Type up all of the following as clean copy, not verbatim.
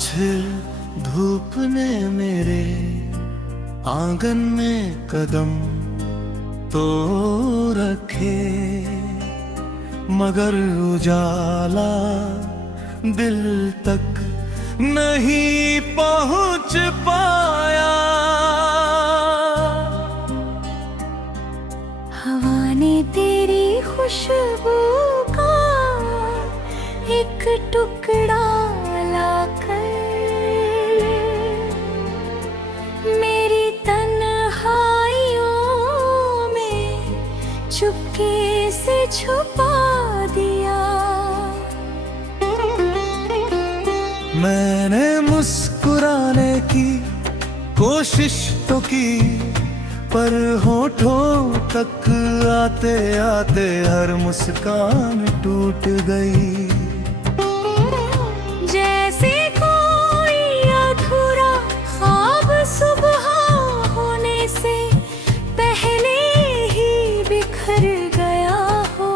झिल धूप ने मेरे आंगन में कदम तो रखे, मगर उजाला दिल तक नहीं पहुंच पाया। हवा ने तेरी खुशबू का एक टुकड़ा लाकर मेरी तन्हाइयों में चुपके से छुपा दिया। मैंने मुस्कुराने की कोशिश तो की, पर होठों तक आते आते हर मुस्कान टूट गई। जैसे कोई अधूरा ख्वाब सुबह होने से पहले ही बिखर गया हो।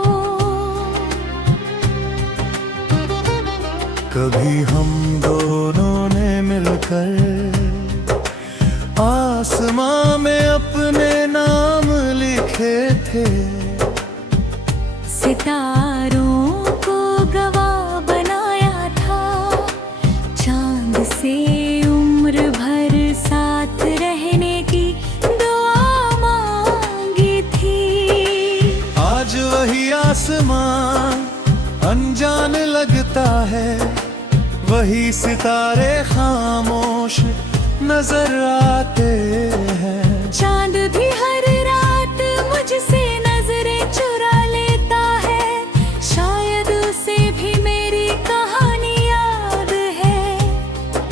कभी हम दोनों ने मिलकर आसमां में अपने नाम लिखे थे, सितारों को गवाह बनाया था, चांद से उम्र भर साथ रहने की दुआ मांगी थी। आज वही आसमां अनजान लगता है, वही सितारे खामोश नजर आते हैं। चांद भी हर रात मुझसे नजरें चुरा लेता है, शायद उसे भी मेरी कहानी याद है।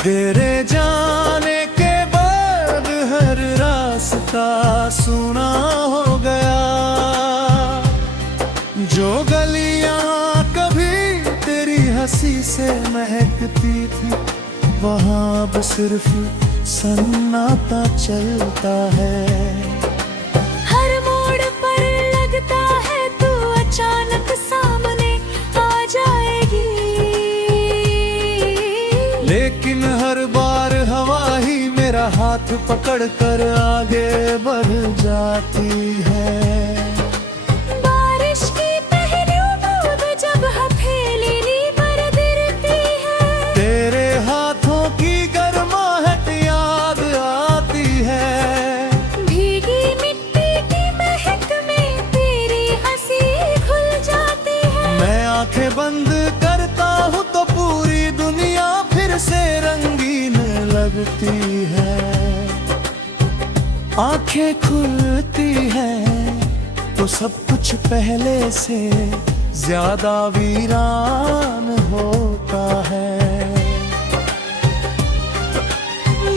तेरे जाने के बाद हर रास्ता सुना हो गया, जो गलियां कभी तेरी हंसी से महकती थी, वहां अब सिर्फ सन्नाटा चलता है। हर मोड़ पर लगता है तू अचानक सामने आ जाएगी, लेकिन हर बार हवा ही मेरा हाथ पकड़ कर आगे बढ़ जाती है। बारिश की पहली बूंद जब हथेली पर गिरती है, तेरे हाथों की गर्माहट याद आती है। भीगी मिट्टी की महक में तेरी हंसी घुल जाती है। मैं आंखें बंद करता हूँ तो पूरी दुनिया फिर से रंगीन लगती है। आंखें खुलती हैं तो सब कुछ पहले से ज्यादा वीरान होता है।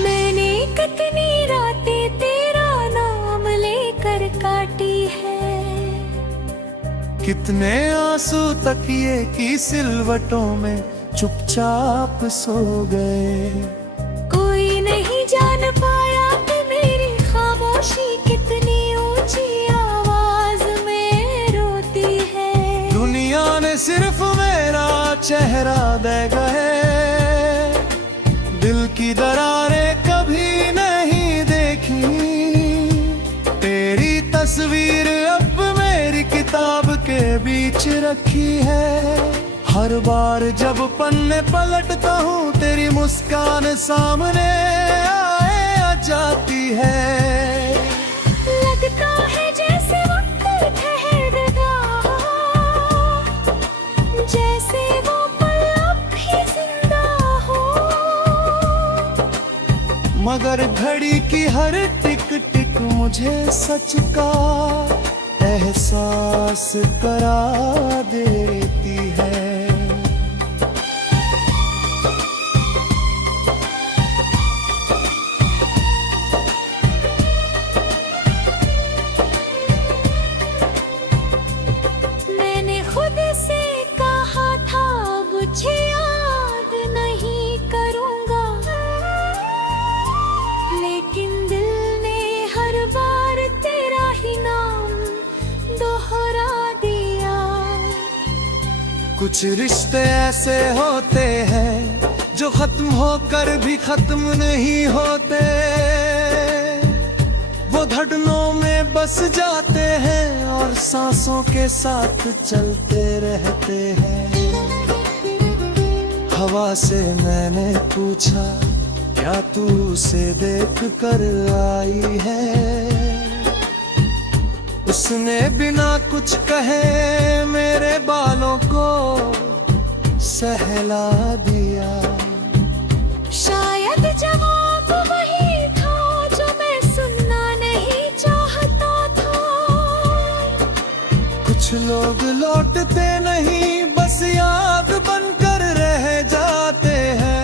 मैंने कितनी रातें तेरा नाम लेकर काटी है, कितने आंसू तकिए की सिलवटों में चुपचाप सो गए। कोई नहीं जान पाया कि मेरी खामोशी कितनी ऊंची आवाज में रोती है। दुनिया ने सिर्फ मेरा चेहरा देखा है, दिल की दरारें कभी नहीं देखी। तेरी तस्वीर अब मेरी किताब के बीच रखी है। हर बार जब पन्ने पलटता हूँ तेरी मुस्कान सामने आ जाती है। लगता है जैसे वक्त ठहर गया, जैसे वो पल अब भी जिंदा हो। मगर घड़ी की हर टिक टिक मुझे सच का एहसास करा देती है। मैंने खुद से कहा था मुझे याद नहीं करूंगा, लेकिन दिल ने हर बार तेरा ही नाम दोहरा दिया। कुछ रिश्ते ऐसे होते हैं जो खत्म होकर भी खत्म नहीं होते, वो धड़नों में बस जाते हैं और सांसों के साथ चलते रहते हैं। हवा से मैंने पूछा, क्या तू उसे देख कर आई है? उसने बिना कुछ कहे मेरे बालों को सहला दिया। शायद जवाब वही था जो मैं सुनना नहीं चाहता था। कुछ लोग लौटते नहीं, बस याद बनकर रह जाते हैं।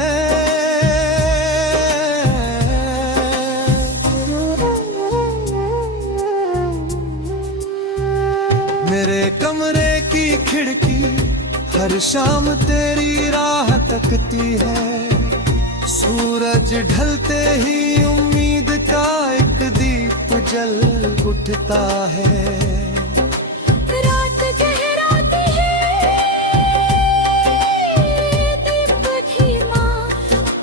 मेरे कमरे की खिड़की हर शाम तेरी राह तकती है। सूरज ढलते ही उम्मीद का एक दीप जल उठता है। रात गहराती है, दीप धीमा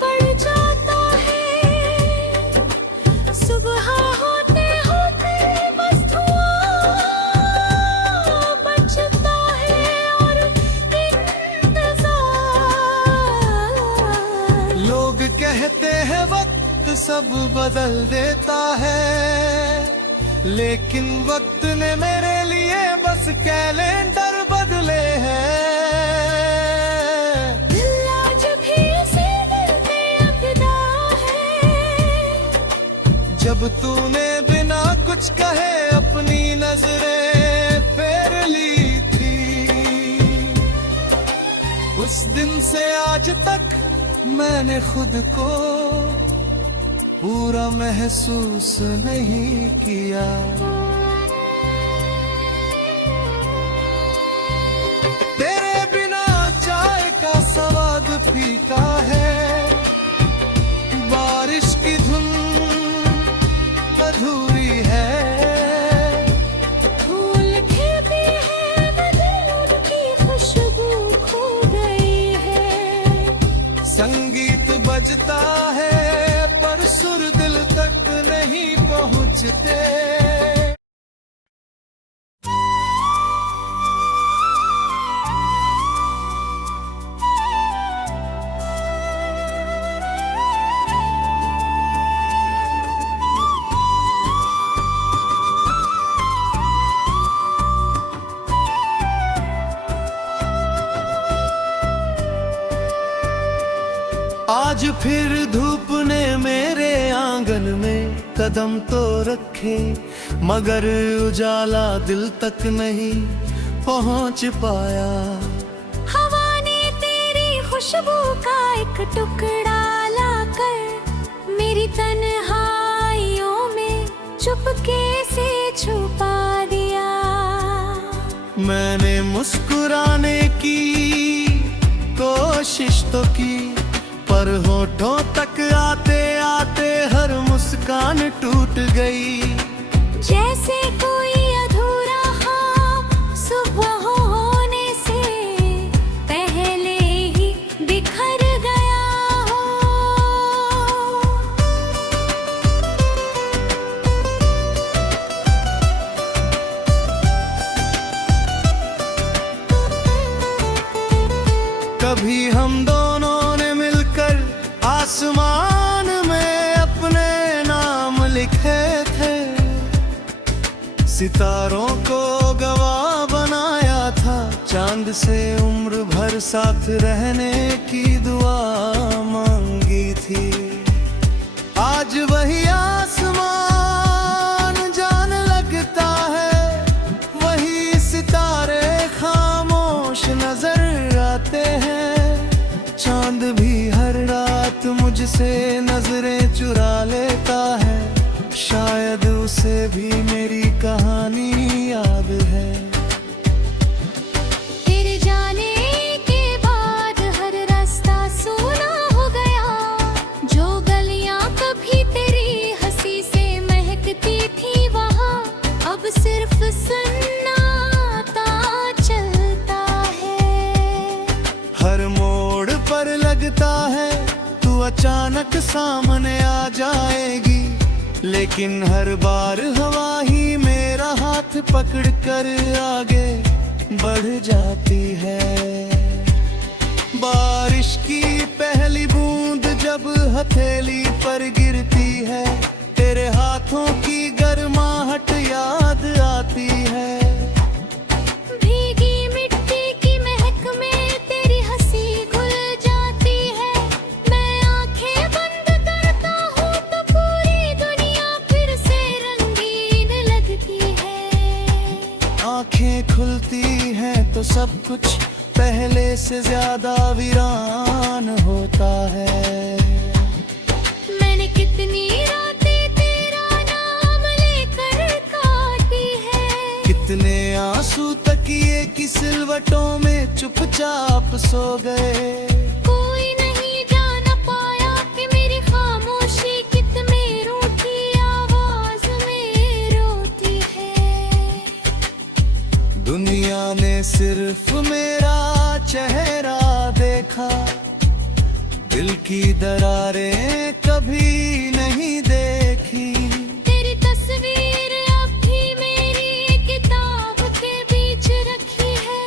पड़ जाता है। सुबह होते होते बस धुआं बचता है और लोग कहते हैं वक्त सब बदल देता है, लेकिन वक्त ने मेरे लिए बस कैलेंडर बदले हैं। दिल आज भी उसी दिल में अकड़ा है। जब तूने बिना कुछ कहे अपनी नजरें फेर ली थी, उस दिन से आज तक मैंने खुद को पूरा महसूस नहीं किया। तेरे बिना चाय का स्वाद फीका है, बारिश की धुन अधूरी है। फूल खिलते हैं मगर उनकी खुशबू खो गई है। संगीत बजता है पर सुर दिल तक नहीं पहुंचते। आज फिर धूप ने मेरे आंगन में कदम तो रखे, मगर उजाला दिल तक नहीं पहुंच पाया। हवा ने तेरी खुशबू का एक टुकड़ा लाकर मेरी तन्हाइयों में चुपके से छुपा दिया। मैंने मुस्कुराने की कोशिश तो की, पर होठों तक आते आते हर मुस्कान टूट गई। जैसे कोई अधूरा ख्वाब सुबह होने से पहले ही बिखर गया हो। कभी हम दोनों ने मिलकर आसमान में अपने नाम लिखे थे, सितारों को गवाह बनाया था, चांद से उम्र भर साथ रहने की दुआ मांगी थी। आज वही आसमान जान लगता है, वही सितारे खामोश नजर आते हैं। चांद भी हर रात मुझसे नजरें चुरा लेता है, शायद उसे भी मेरी कहानी याद है। तेरे जाने के बाद हर रास्ता सूना हो गया, जो गलियां कभी तेरी हंसी से महकती थी वहाँ अब सिर्फ सन्नाटा चलता है। हर मोड़ पर लगता है अचानक सामने आ जाएगी, लेकिन हर बार हवा ही मेरा हाथ पकड़ कर आगे बढ़ जाती है। बारिश की पहली बूंद जब हथेली पर गिरती है, तेरे हाथों की गर्माहट याद आती है। भीगी मिट्टी की महक में तेरी हंसी घुल जाती है। मैं आंखें बंद करता हूँ तो पूरी दुनिया फिर से रंगीन लगती है। आंखें खुलती हैं तो सब कुछ पहले से ज्यादा वीरान होता है। मैंने कितनी रातें तेरा नाम लेकर काटी है। कितने आंसू तकिए की सिलवटों में चुपचाप सो गए। कोई नहीं जान पाया कि मेरी खामोशी कितने रूठी आवाज में रोती है। दुनिया ने सिर्फ मेरा चेहरा देखा, दिल की दरारें कभी नहीं देखी। तेरी तस्वीर अब भी मेरी किताब के बीच रखी है।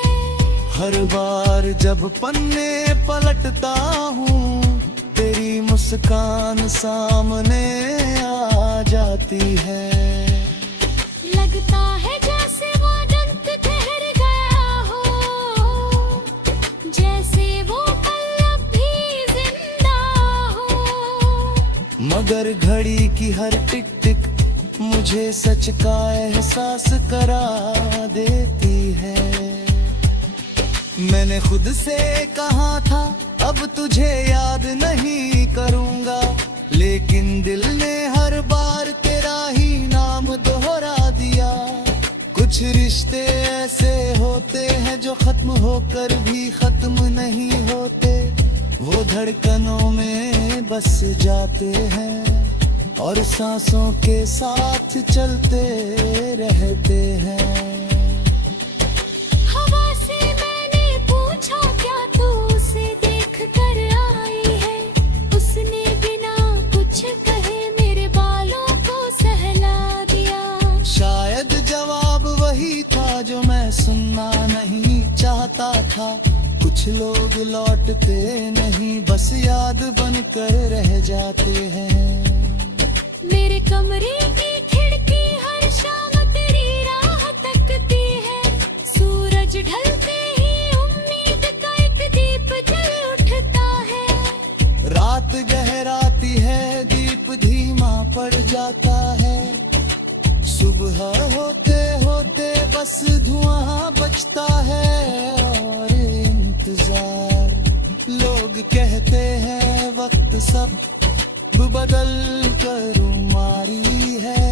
हर बार जब पन्ने पलटता हूँ, तेरी मुस्कान सामने आ जाती है। लगता है जैसे वो दंत ठहर गया हो, जैसे वो पल अब भी जिंदा हो। मगर घड़ी की हर टिक टिक मुझे सच का एहसास करा देती है। मैंने खुद से कहा था अब तुझे याद नहीं करूंगा, लेकिन दिल ने हर बार तेरा ही नाम दोहरा दिया। कुछ रिश्ते ऐसे होते हैं जो खत्म होकर भी खत्म नहीं होते, वो धड़कनों में बस जाते हैं और सांसों के साथ चलते रहते हैं। हवा से मैंने पूछा क्या तू उसे देख कर आई है। उसने बिना कुछ कहे मेरे बालों को सहला दिया। शायद जवाब वही था जो मैं सुनना नहीं चाहता था। कुछ लोग लौटते नहीं, बस याद बनकर रह जाते हैं। मेरे कमरे की खिड़की हर शाम तेरी राह तकती है। सूरज ढलते ही उम्मीद का एक दीप जल उठता है। रात गहराती है, दीप धीमा पड़ जाता है। सुबह होते होते बस धुआं बचता है और इंतजार। लोग कहते हैं वक्त सब बदल कर उमारी है,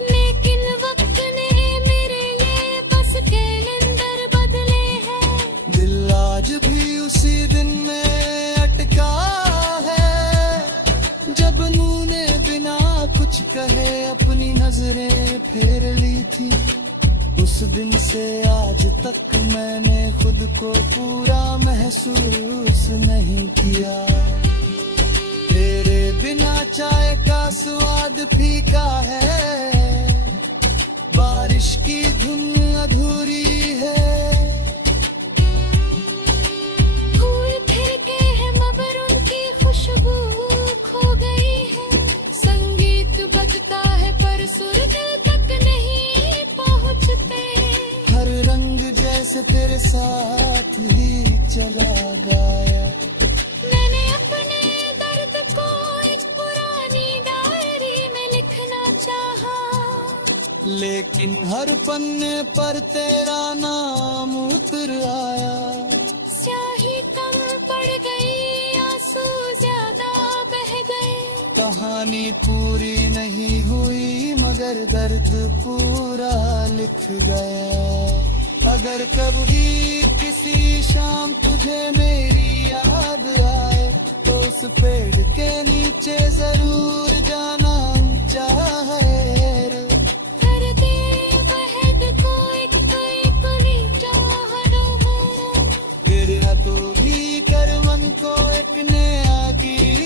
लेकिन वक्त ने मेरे लिए बस कैलेंडर बदले हैं। दिल आज भी उसी दिन में अटका है जब नूर ने बिना कुछ कहे अपनी नजरें फेर ली थी। उस दिन से आज तक मैंने खुद को पूरा महसूस नहीं किया। तेरे बिना चाय का स्वाद फीका है, बारिश की धुन अधूरी है। फूल खिलके हैं मगर उनकी खुशबू खो गई है। संगीत बजता है पर सुर दिल तक नहीं पहुंचते। हर रंग जैसे तेरे साथ ही चला गया। मैंने अपने दर्द को एक पुरानी डायरी में लिखना चाहा, लेकिन हर पन्ने पर तेरा नाम उतर आया। स्याही कम पड़ गई, आंसू ज्यादा बह गए। कहानी पूरी नहीं हुई मगर दर्द पूरा लिख गया। अगर कभी किसी शाम तुझे मेरी याद आए तो उस पेड़ के नीचे जरूर जाना ऊंचा है रे। कर दे बहद को एक चाह डोबरा। फिर तो भी कर मन को एक नया गीत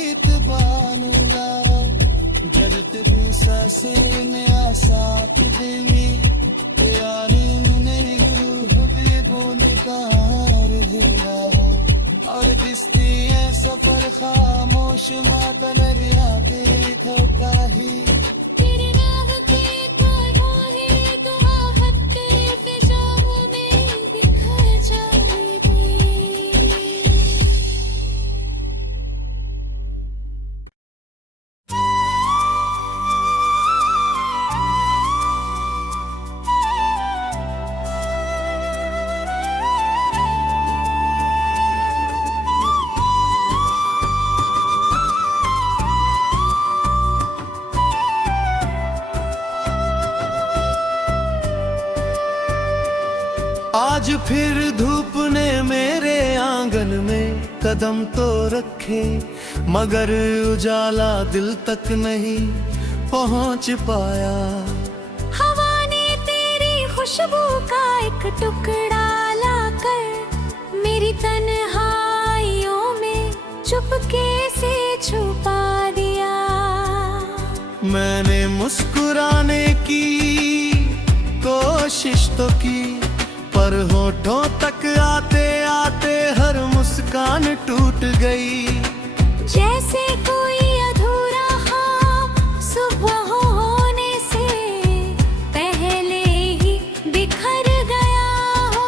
खामोश मातनरिया तेरी थकाही तेरे नाम की तबाही दुआहत तेरे फिजाओं में बिखर जाएगी। आज फिर धूप ने मेरे आंगन में कदम तो रखे, मगर उजाला दिल तक नहीं पहुंच पाया। हवा ने तेरी खुशबू का एक टुकड़ा लाकर मेरी तन्हाइयों में चुपके से छुपा दिया। मैंने मुस्कुराने की कोशिश तो की, पर होठों तक आते आते हर मुस्कान टूट गई। जैसे कोई अधूरा ख्वाब सुबह होने से पहले ही बिखर गया हो।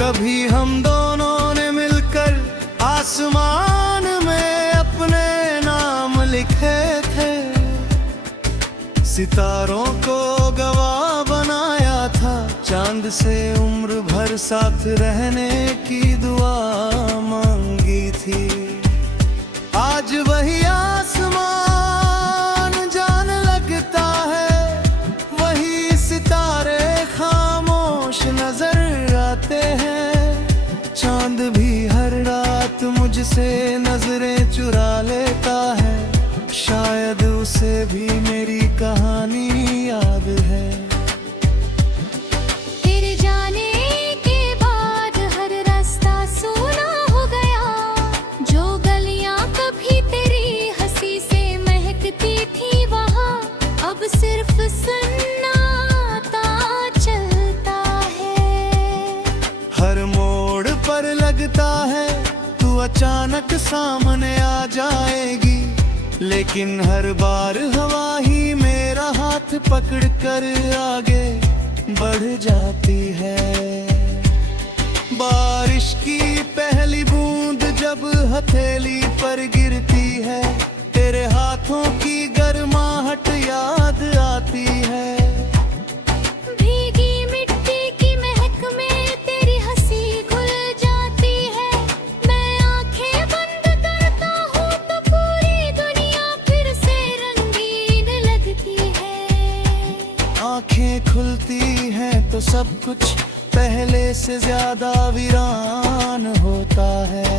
कभी हम दोनों ने मिलकर आसमान में अपने नाम लिखे थे, सितारों को गवाह बनाया था, चांद से उम्र भर साथ रहने की दुआ मांगी थी। आज वही आसमान जान लगता है, वही सितारे खामोश नजर आते हैं। चांद भी हर रात मुझसे नजरें चुरा लेता है, शायद उसे भी मेरी कहानी याद है। तेरे जाने के बाद हर रास्ता सूना हो गया, जो गलियां कभी तेरी हंसी से महकती थी वहाँ अब सिर्फ सन्नाटा चलता है। हर मोड़ पर लगता है तू अचानक सामने आ जाएगी, लेकिन हर बार हवा ही मेरा हाथ पकड़ कर आगे बढ़ जाती है। बारिश की पहली बूंद जब हथेली पर गिरती है, तेरे हाथों की गर्माहट याद आती है। भीगी मिट्टी की महक में तेरी हंसी घुल जाती है, मैं आंखें बंद करता हूँ तो पूरी दुनिया फिर से रंगीन लगती है। आंखें खुलती हैं तो सब कुछ पहले से ज्यादा वीरान होता है।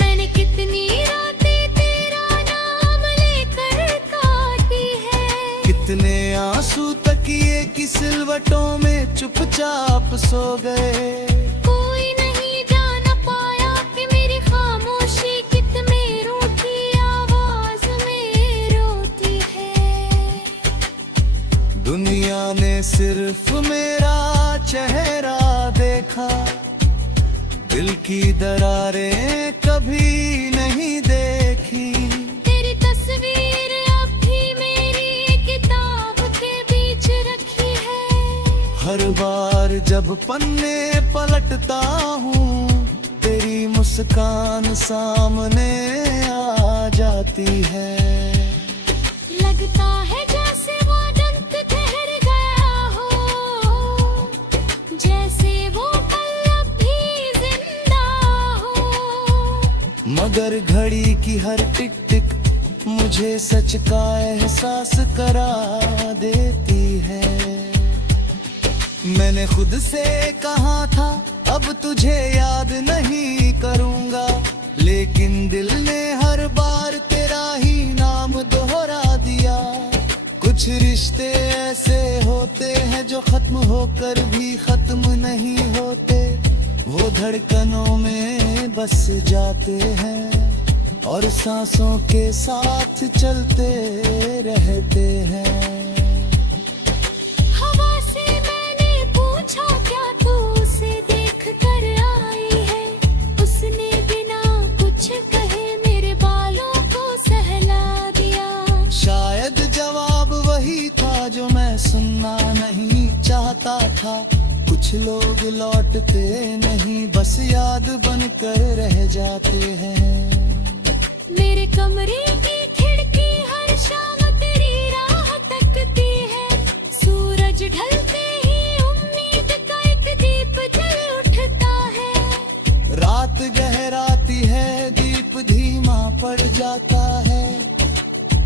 मैंने कितनी रातें तेरा नाम लेकर काटी है, कितने आंसू तकिए की सिलवटों में चुपचाप सो गए। कोई नहीं जान पाया कि मेरी खामोशी कितने रूठी आवाज में रोती है। दुनिया ने सिर्फ मेरा चेहरा देखा, दिल की दरारें कभी नहीं देखी। तेरी तस्वीर अब भी मेरी किताब के बीच रखी है। हर बार जब पन्ने पलटता हूँ, तेरी मुस्कान सामने आ जाती है। लगता है जैसे वो दंत ठहर गया हो, जैसे वो पल अब भी जिंदा हो। मगर घड़ी की हर टिक टिक मुझे सच का एहसास करा देती है। मैंने खुद से कहा था अब तुझे याद नहीं करूंगा, लेकिन दिल ने हर बार तेरा ही नाम दोहरा दिया। कुछ रिश्ते ऐसे होते हैं जो खत्म होकर भी खत्म नहीं होते, वो धड़कनों में बस जाते हैं। और सांसों के साथ चलते रहते हैं। हवा से मैंने पूछा क्या तू उसे देख कर आई है, उसने बिना कुछ कहे मेरे बालों को सहला दिया। शायद जवाब वही था जो मैं सुनना नहीं चाहता था। कुछ लोग लौटते नहीं, बस याद बनकर रह जाते हैं। मेरे कमरे की खिड़की हर शाम तेरी राह तकती है, सूरज ढलते ही उम्मीद का एक दीप जल उठता है। रात गहराती है, दीप धीमा पड़ जाता है।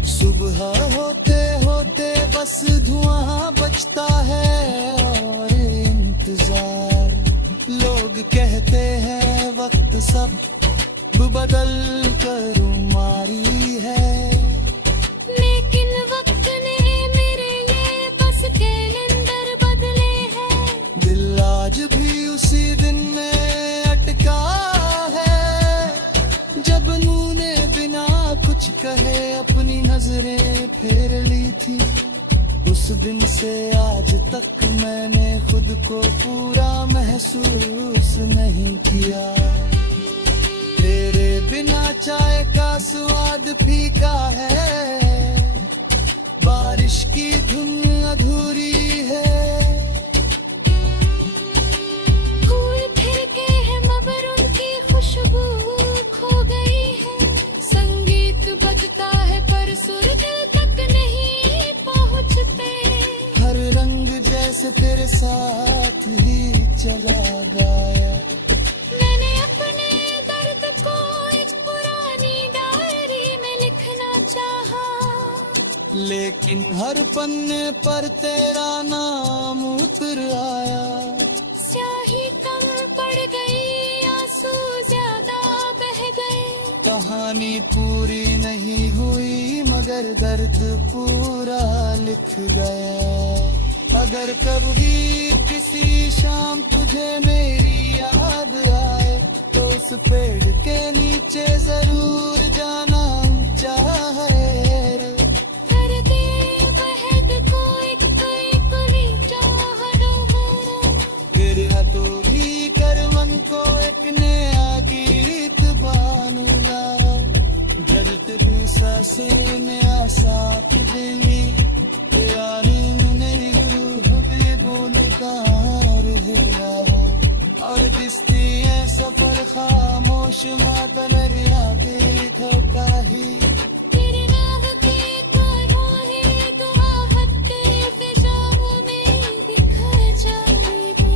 सुबह होते होते बस धुआं बचता है और इंतजार। लोग कहते हैं वक्त सब बदल कर मारी है, लेकिन वक्त ने मेरे लिए बस कैलेंडर बदले हैं। दिल आज भी उसी दिन में अटका है, जब नूर ने बिना कुछ कहे अपनी नजरें फेर ली थी। उस दिन से आज तक मैंने खुद को पूरा महसूस नहीं किया। तेरे बिना चाय का स्वाद फीका है, बारिश की धुन अधूरी है। फूल खिलके हैं मगर उनकी खुशबू खो गई है। संगीत बजता है पर सुर दिल तक नहीं पहुँचते। हर रंग जैसे तेरे साथ ही चला गया। मैंने अपने दर्द को एक पुरानी डायरी में लिखना चाहा, लेकिन हर पन्ने पर तेरा नाम उतर आया। स्याही कम पड़ गई, आंसू ज्यादा बह गए। कहानी पूरी नहीं हुई मगर दर्द पूरा लिख गया। अगर कभी किसी शाम तुझे मेरी याद आए तो उस पेड़ के नीचे जरूर जाना चाहे। हर दिल बहद को एक कोई चाह डूबना। फिर तो भी कर मन को एक नया गीत बानूंगा। जगत भी सांसें नया साथ देंगी, यानी नहीं रूह भी बुनकार हिला। और किस्ती है सफर खामोश मातलरिया के थका ही। तेरे राह की कोई दुआ हटके फिजाओं में बिखर जाएगी।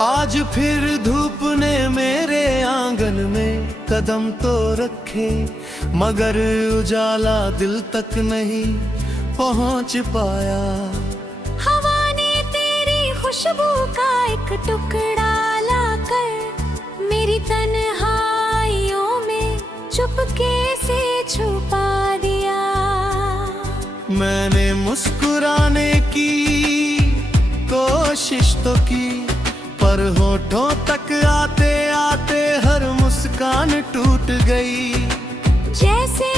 आज फिर धूप ने मेरे आंगन में कदम तो रखे, मगर उजाला दिल तक नहीं पहुंच पाया। हवा ने तेरी खुशबू का एक टुकड़ा लाकर मेरी तन्हाइयों में चुपके से छुपा दिया। मैंने मुस्कुराने की कोशिश तो की, पर होठों तक आते आते हर मुस्कान टूट गई। जैसे